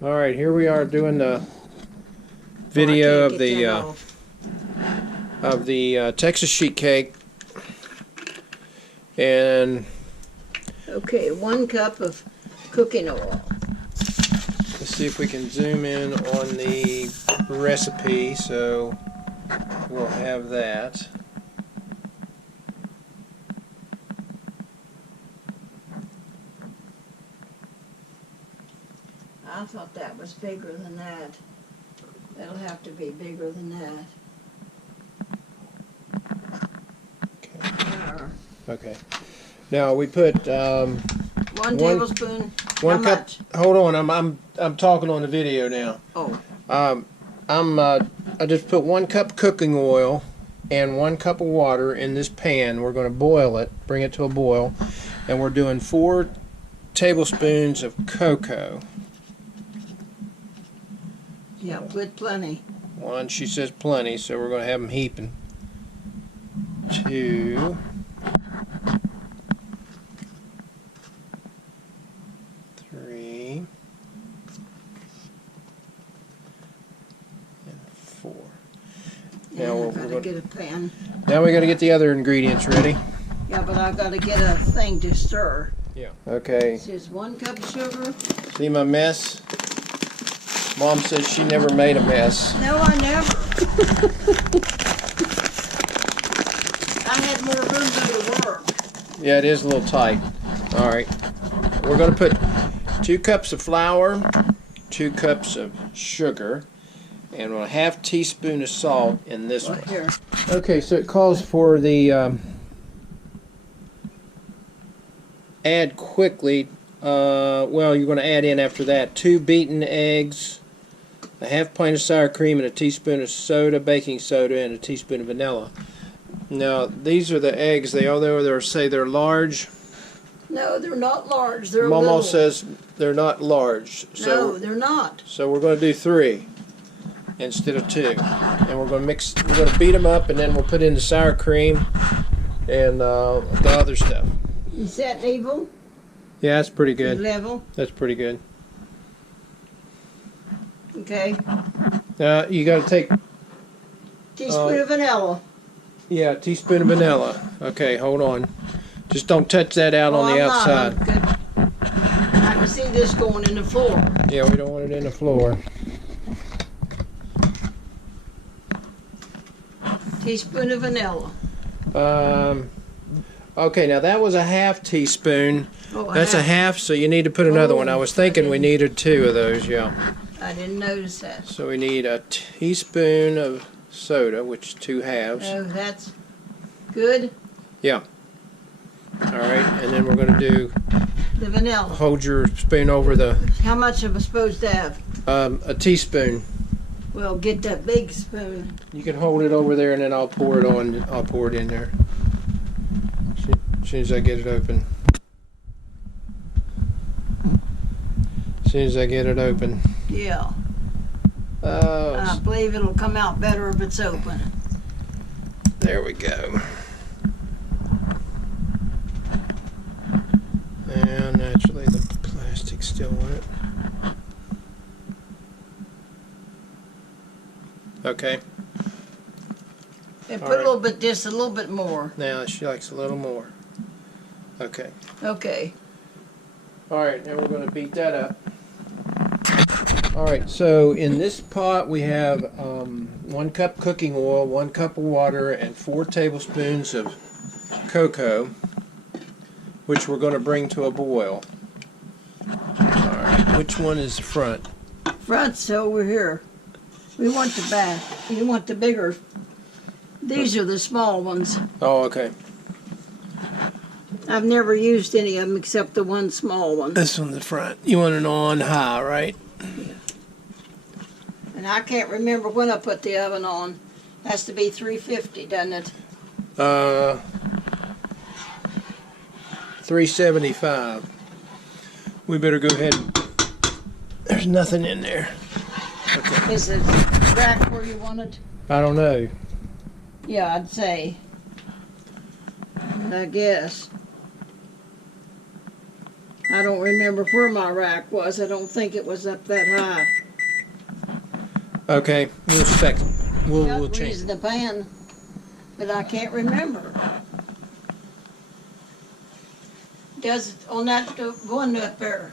All right, here we are doing the video of the Texas sheet cake, and okay, 1 cup of cooking oil. let's see if we can zoom in on the recipe. So we'll have that. I thought that was bigger than that. That'll have to be bigger than that. Okay. Now we put 1 tablespoon. one How cup. much? Hold on, I'm talking on the video now. Oh, I just put 1 cup cooking oil and 1 cup of water in this pan. We're going to boil it, bring it to a boil, and we're doing 4 tablespoons of cocoa. yeah, put plenty. 1, she says plenty, so we're going to have them heaping. 2, 3, and 4. Yeah, Now I gotta get a pan. Now we got to get the other ingredients ready. Yeah, but I gotta get a thing to stir. Yeah. Okay. This is 1 cup of sugar. See my mess? Mom says she never made a mess. No, I never. I had more room to go to work. Yeah, it is a little tight. All right. We're going to put 2 cups of flour, 2 cups of sugar, and 1/2 teaspoon of salt in this one. Here. Okay, so it calls for the add quickly. Well, you're going to add in after that 2 beaten eggs, 1/2 pint of sour cream, and a teaspoon of soda, baking soda, and a teaspoon of vanilla. Now, these are the eggs. They say they're large. No, they're not large. They're Momo little. says they're not large. No, they're not. So we're going to do 3 instead of 2, and we're going to beat them up, and then we'll put in the sour cream and the other stuff. Is that level? Yeah, that's pretty good. Level. That's pretty good. Okay. You got to take Teaspoon of vanilla. a teaspoon of vanilla. Okay, hold on. Just don't touch that out on the outside. I can see this going in the floor. Yeah, we don't want it in the floor. Teaspoon of vanilla. Okay, now that was 1/2 teaspoon. Oh, That's a half, so you need to put another one. I was thinking we needed 2 of those, yeah. I didn't notice that. So we need a teaspoon of soda, which is 2 halves. Oh, that's good. Yeah. All right, and then we're going to do, The vanilla. hold your spoon over the, How much am I supposed to have? a teaspoon. Well, get that big spoon. You can hold it over there, and then I'll pour it on. I'll pour it in there as soon as I get it open. As soon as I get it open. Yeah. Oh, I believe it'll come out better if it's open. there we go. And naturally, the plastic's still on it. Okay. And All put right. a little bit, just a little bit more. Now she likes a little more. Okay. Okay. All right, now we're going to beat that up. All right, so in this pot we have 1 cup cooking oil, 1 cup of water, and 4 tablespoons of cocoa, which we're going to bring to a boil. All right, which one is the front? Front's over here. We want the back. You want the bigger. These are the small ones. Oh, okay. I've never used any of them except the one small one. This one's the front. You want it on high, right? And I can't remember when I put the oven on. Has to be 350, doesn't it? 375. We better go ahead. There's nothing in there. Okay. Is it back where you want it? I don't know. Yeah, I'd say. I guess. I don't remember where my rack was. I don't think it was up that high. Okay, we'll check. We'll Got change. grease in the pan, but I can't remember. Does it on that one up there?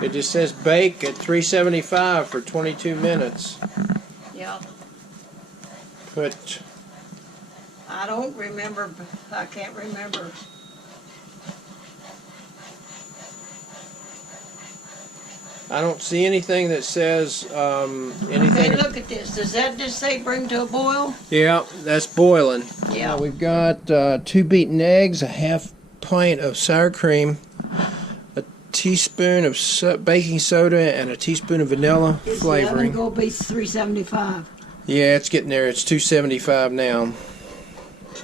It just says bake at 375 for 22 minutes. Yeah. Put. I don't remember. I can't remember. I don't see anything that says anything. Okay, look at this. Does that just say bring to a boil? Yeah, that's boiling. Yeah. We've got 2 beaten eggs, a half pint of sour cream, a teaspoon of baking soda, and a teaspoon of vanilla flavoring. It's going to be 375. Yeah, it's getting there. It's 275 now.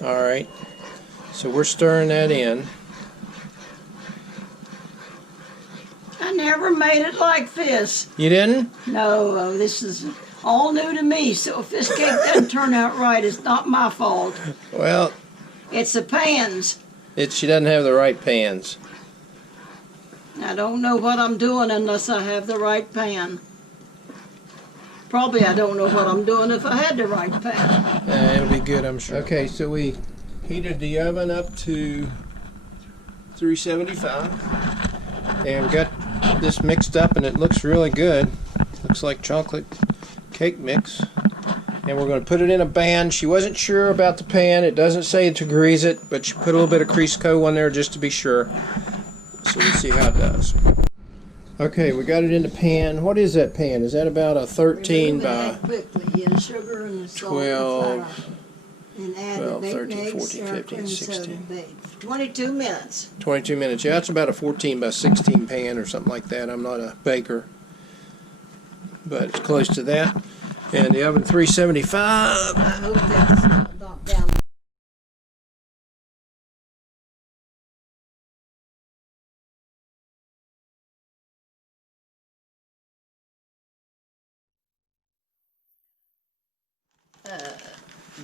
All right. So we're stirring that in. I never made it like this. You didn't? No, this is all new to me. So if this cake doesn't turn out right, it's not my fault. Well, It's the pans. she doesn't have the right pans. I don't know what I'm doing unless I have the right pan. Probably I don't know what I'm doing if I had the right pan. It'll be good, I'm sure. Okay, so we heated the oven up to 375 and got this mixed up, and it looks really good. Looks like chocolate cake mix. And we're going to put it in a pan. She wasn't sure about the pan. It doesn't say to grease it, but she put a little bit of Crisco on there just to be sure. So we'll see how it does. Okay, we got it in the pan. What is that pan? Is that about a 13 by Quickly, and sugar and the salt 12, and flour. And add 12, the 13, eggs, 14, sour 15, cream, 16. soda, and bake. 22 minutes. 22 minutes? Yeah, it's about a 14 by 16 pan or something like that. I'm not a baker, but it's close to that. And the oven 375. I hope that's not down.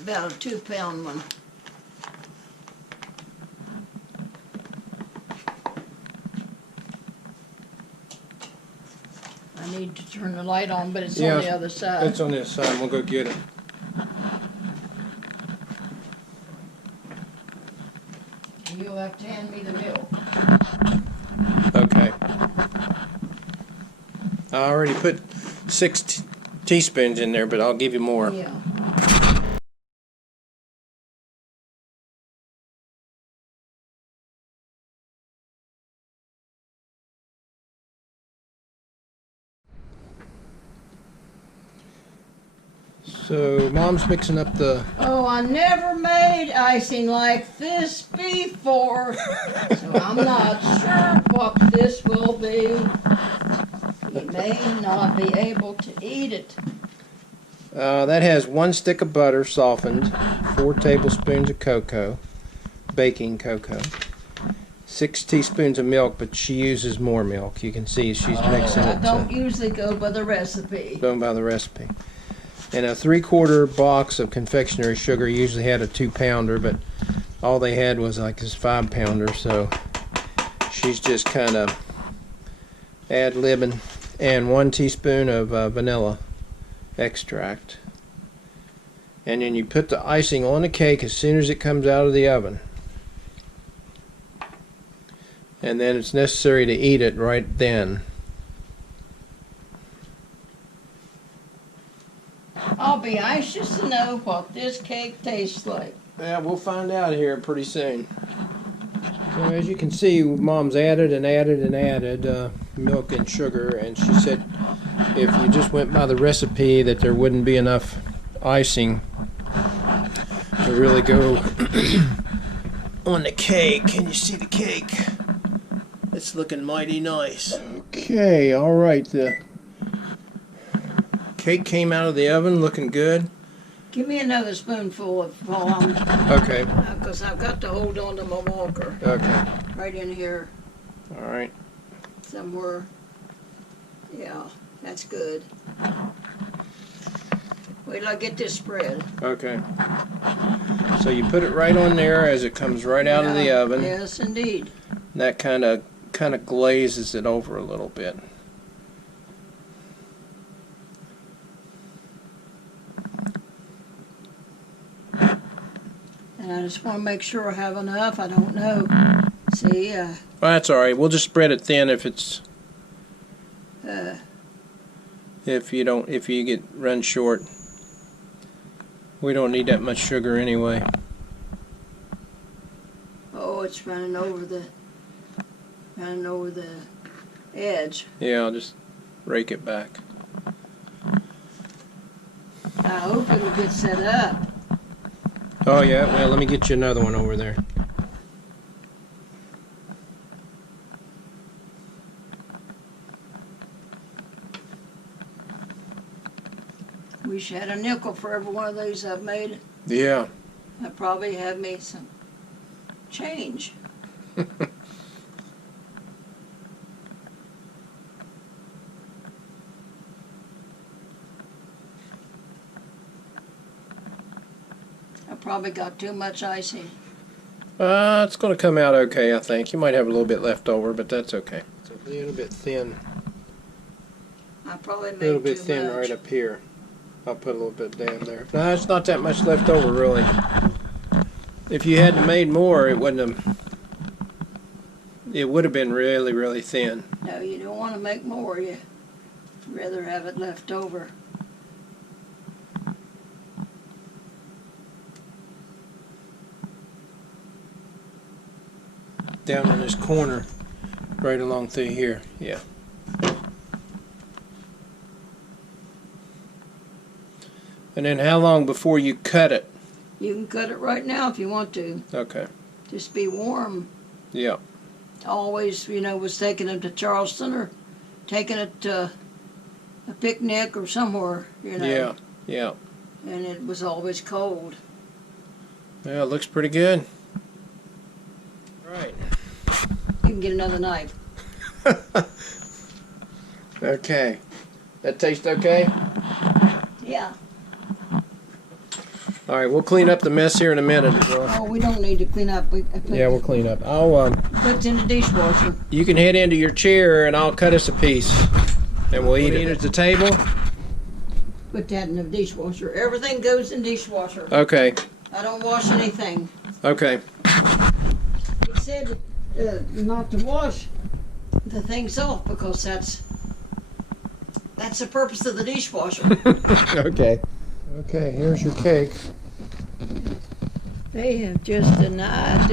About a 2-pound one. I need to turn the light on, but it's Yeah, on the other side. It's on this side. We'll go get it. You'll have to hand me the milk. Okay. I already put 6 teaspoons in there, but I'll give you more. Yeah. So Mom's mixing up the. Oh, I never made icing like this before, so I'm not sure what this will be. You may not be able to eat it. That has 1 stick of butter softened, 4 tablespoons of cocoa, baking cocoa, 6 teaspoons of milk, but she uses more milk. You can see she's mixing I it. don't usually go by the recipe. Going by the recipe. And a 3/4 box of confectionery sugar. Usually had a 2-pounder, but all they had was like this 5-pounder, so she's just kind of ad-libbing. And 1 teaspoon of vanilla extract. And then you put the icing on the cake as soon as it comes out of the oven. And then it's necessary to eat it right then. I'll be anxious to know what this cake tastes like. Yeah, we'll find out here pretty soon. So as you can see, Mom's added and added and added milk and sugar, and she said if you just went by the recipe that there wouldn't be enough icing to really go on the cake. Can you see the cake? It's looking mighty nice. Okay, all right. The cake came out of the oven looking good. Give me another spoonful of while I'm, Okay, because I've got to hold on to my walker okay, right in here all right. somewhere. Yeah, that's good. Wait till I get this spread. Okay. So you put it right on there as it comes right out of the oven. Yes, indeed. That kind of glazes it over a little bit. And I just want to make sure I have enough. I don't know. See, Well, that's all right. We'll just spread it thin if it's if you get run short. We don't need that much sugar anyway. oh, it's running over the edge. Yeah, I'll just rake it back. I hope it'll get set up. Oh yeah, well let me get you another one over there. Wish I had a nickel for every one of these I've made. Yeah. I probably have made some change. I probably got too much icing. It's going to come out okay, I think. You might have a little bit left over, but that's okay. It's a little bit thin. I probably A made little bit too thin much. right up here. I'll put a little bit down there. No, it's not that much left over, really. If you had made more, it wouldn't have. It would have been really, really thin. No, you don't want to make more. You'd rather have it left over. Down on this corner, right along through here. Yeah. And then how long before you cut it? You can cut it right now if you want to. Okay. Just be warm. Yeah. Always, was taking it to Charleston or taking it to a picnic or somewhere, Yeah. Yeah. And it was always cold. Yeah, it looks pretty good. Right. You can get another knife. Okay. That tastes okay? Yeah. All right, we'll clean up the mess here in a minute. Oh, we don't need to clean up. Yeah, we'll clean up. I'll Put it in the dishwasher. You can head into your chair and I'll cut us a piece. And we'll eat it at the table. Put that in the dishwasher. Everything goes in the dishwasher. Okay. I don't wash anything. Okay. It said not to wash the things off because that's the purpose of the dishwasher. Okay. Okay, here's your cake. They have just denied.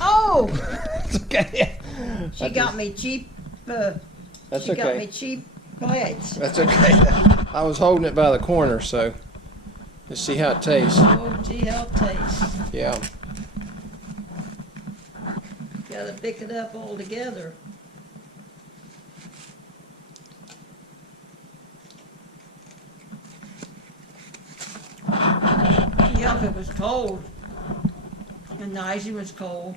Oh! Okay. She got me cheap. That's She got me okay. cheap plates. That's okay. I was holding it by the corner, so let's see how it tastes. Oh, gee, how it tastes. Yeah. Gotta pick it up all together. Yeah, it was cold. And the icing was cold.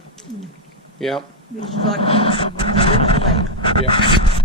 Yeah. It was like Yeah.